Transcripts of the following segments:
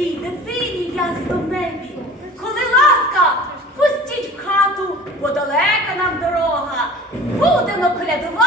цій дитині ясно здомневі. Коли ласка, пустіть в хату, бо далека нам дорога. Будемо колядувати.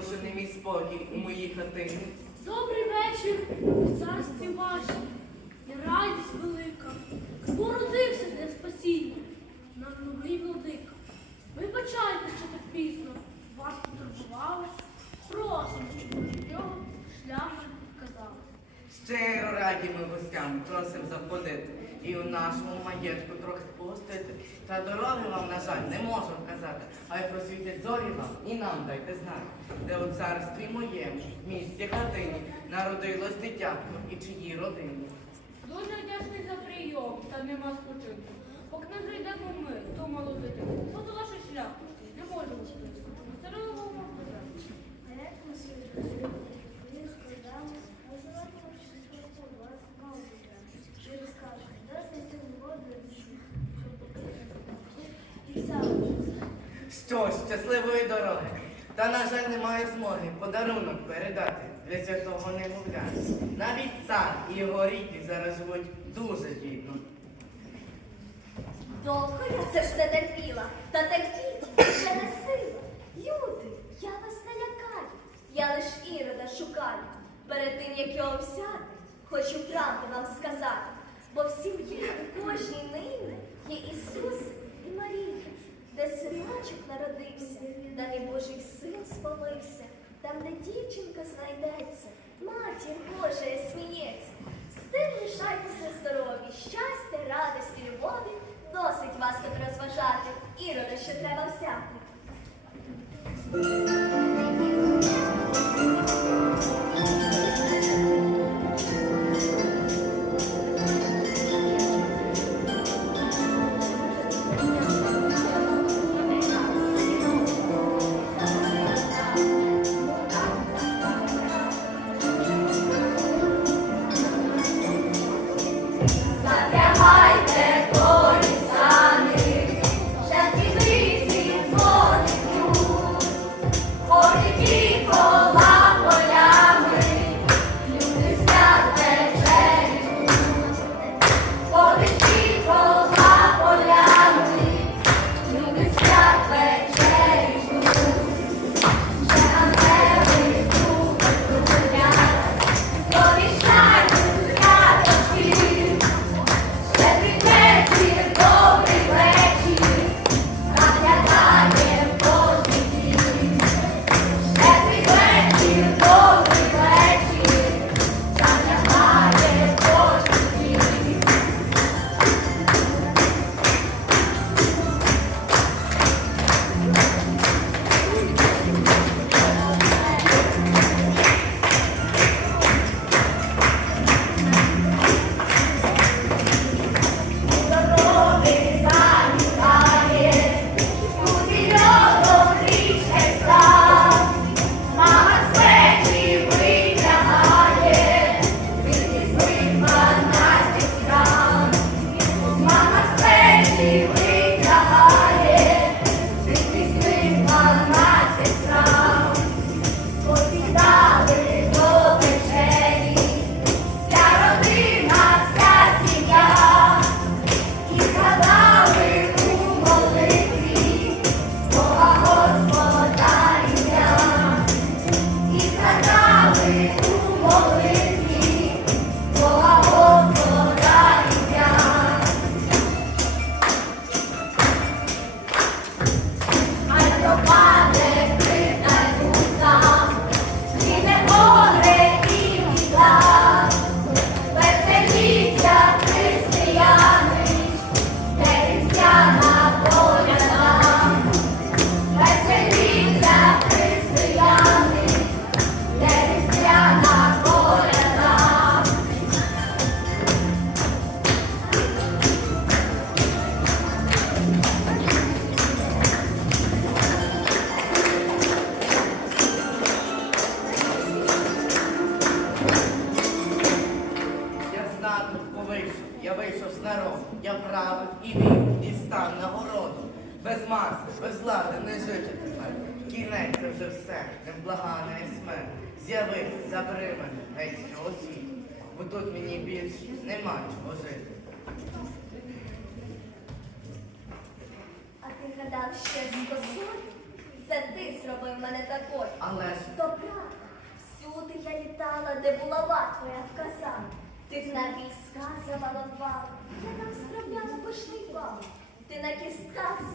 Порушений мій спокій у моїй хатині. Добрий вечір, в царстві ваші, і радість велика. Породився для спасіння, нам новий владика. Вибачайте, що так пізно, вас потурбували, просимо, щоб до нього шлях казали. Щиро раді ми гостям просим заходити і у нашому маєтку трохи погостити. Та дороги вам, на жаль, не можу вказати, а й просвітять зорі вам і нам дайте знати, де у царстві моєму, в місті хатині, народилось дитятко і чиї родині. Дуже вдячний за прийом, та нема спочинку. Поки не зайдемо ми, то. От ваш шлях, не можемо Що щасливої дороги. Та, на жаль, немає змоги подарунок передати для святого немовля. Навіть цар і його рідні зараз живуть дуже бідно. Довго я це все терпіла, та терпіть вже не сила. Люди, я вас не лякаю, я лиш ірода шукаю. Перед тим, як його взяти, хочу правду вам сказати. Бо в сім'ї у кожній нині є Ісус і Марія, де синочок народився, там і Божий син спалився, там, де дівчинка знайдеться, матір Божа сміється. З тим лишайтеся здорові, щастя, радості, любові. Досить вас тут розважати, ірода, що треба взяти.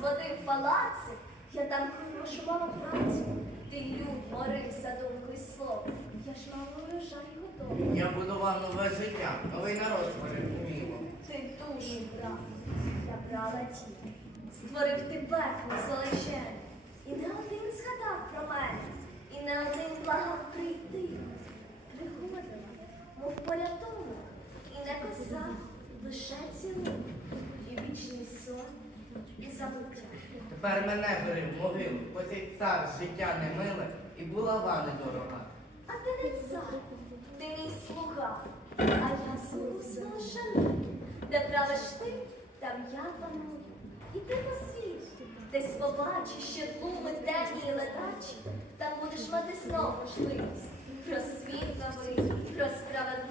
Зводив палаци, я там хорошу працю. Ти люд морився думкою і словом, я ж мала урожай готовий. я будував нове життя, новий народ створив уміло. Ти дуже брав, я брала ті, створив ти пекло золочене, і не один згадав про мене, і не один благав прийти. Приходила, мов порятунок, і не коса, лише цілу, і вічний сон, і забуття. Тепер мене бери в могилу, цей цар життя не миле і булава недорога. А ти не цар, ти мій слуга, а я слугу свого шаную. Де правиш ти, там я паную. І ти по світі, десь побачиш, що тлуми темні летачі, там будеш мати знову можливість про світ новий, про справедливість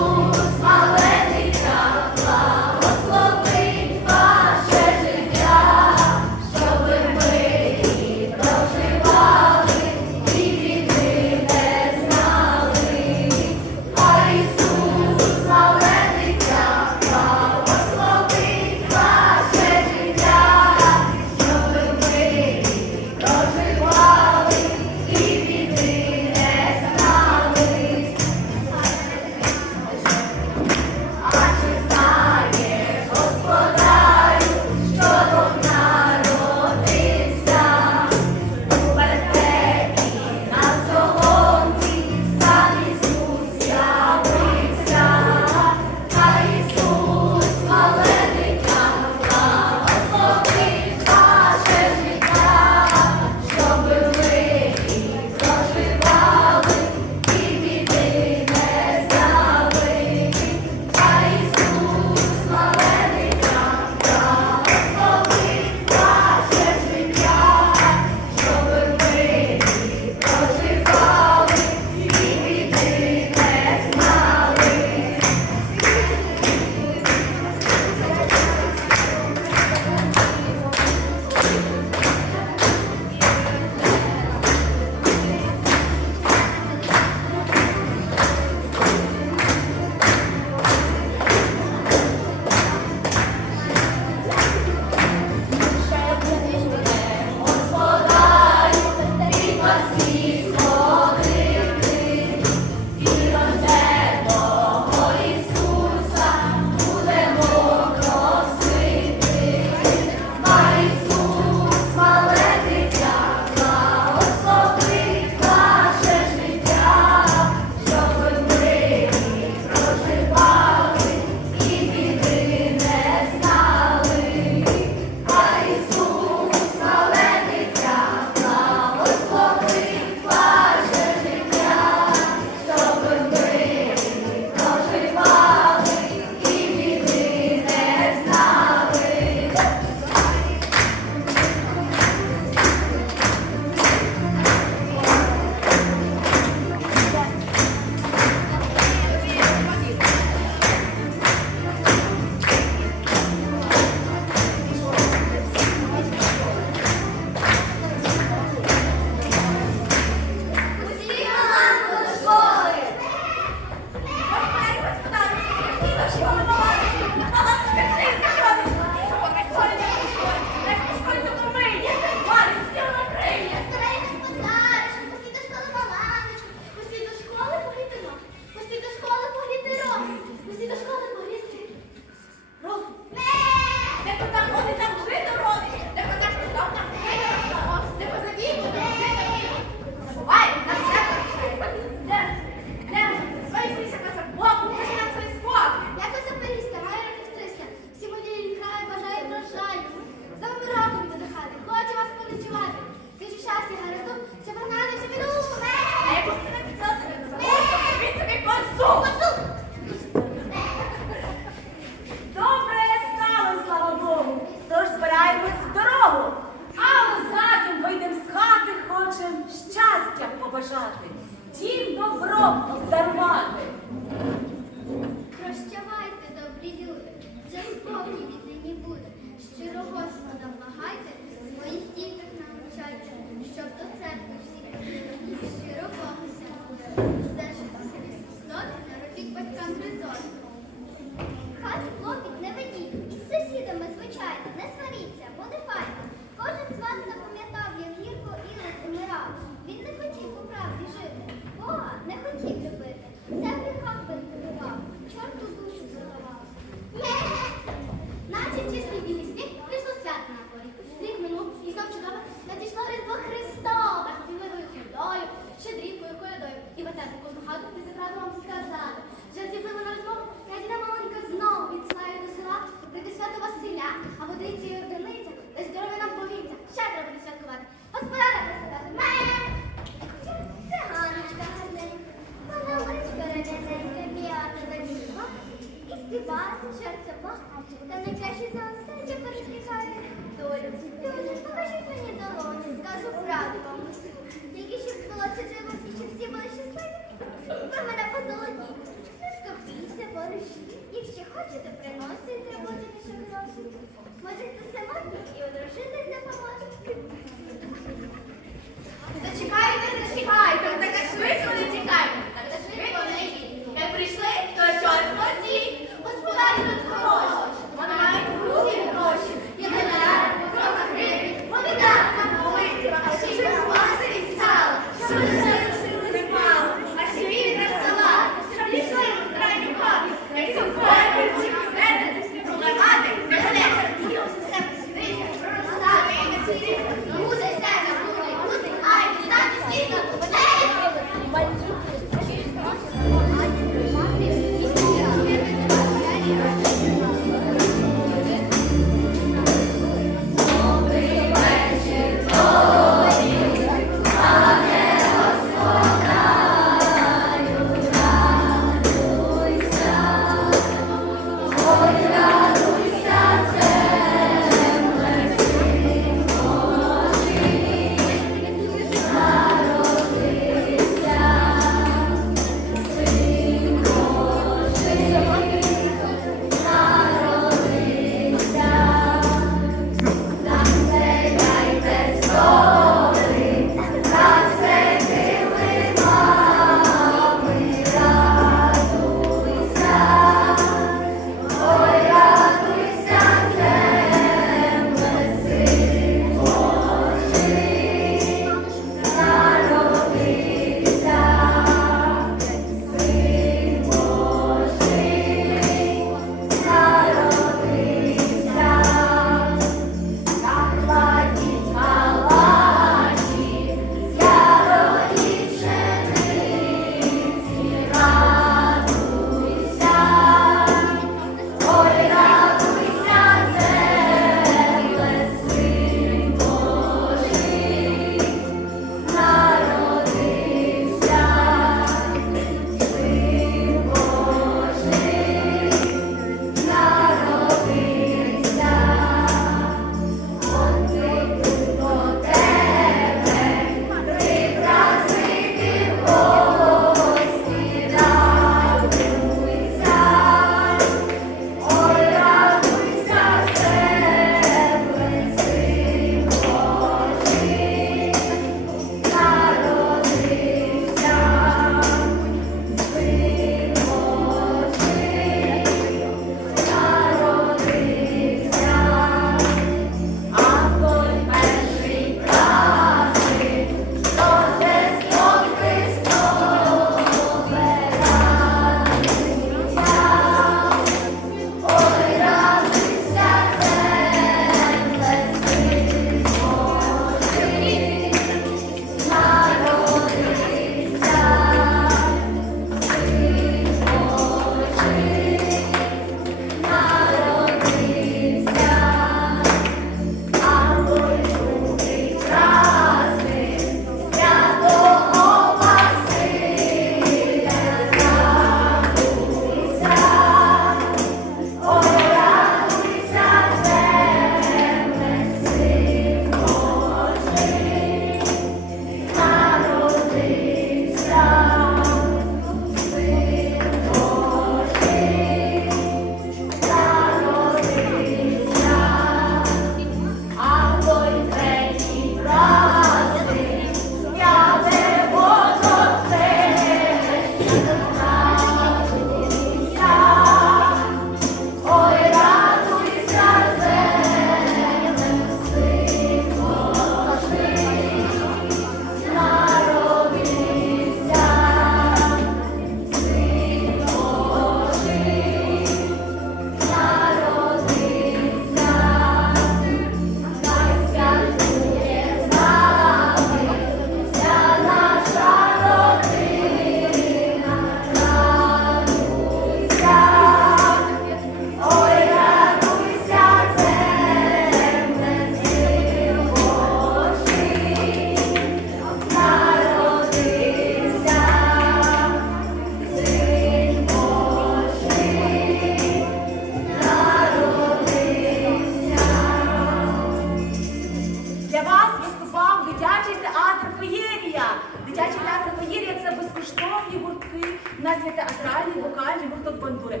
безкоштовні гуртки, у нас є театральні, вокальні гурток бандури.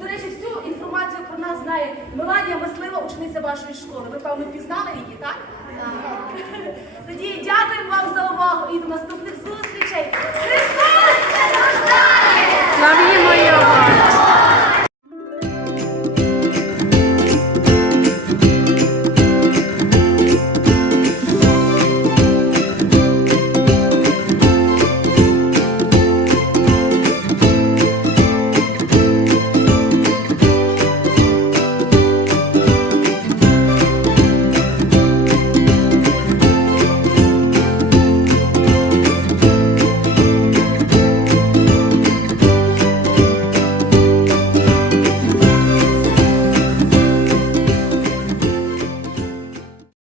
До речі, всю інформацію про нас знає Меланія Маслива, учениця вашої школи. Ви, певно, пізнали її, так? Так. Тоді дякуємо вам за увагу і до наступних зустрічей. Христос! Славімо його!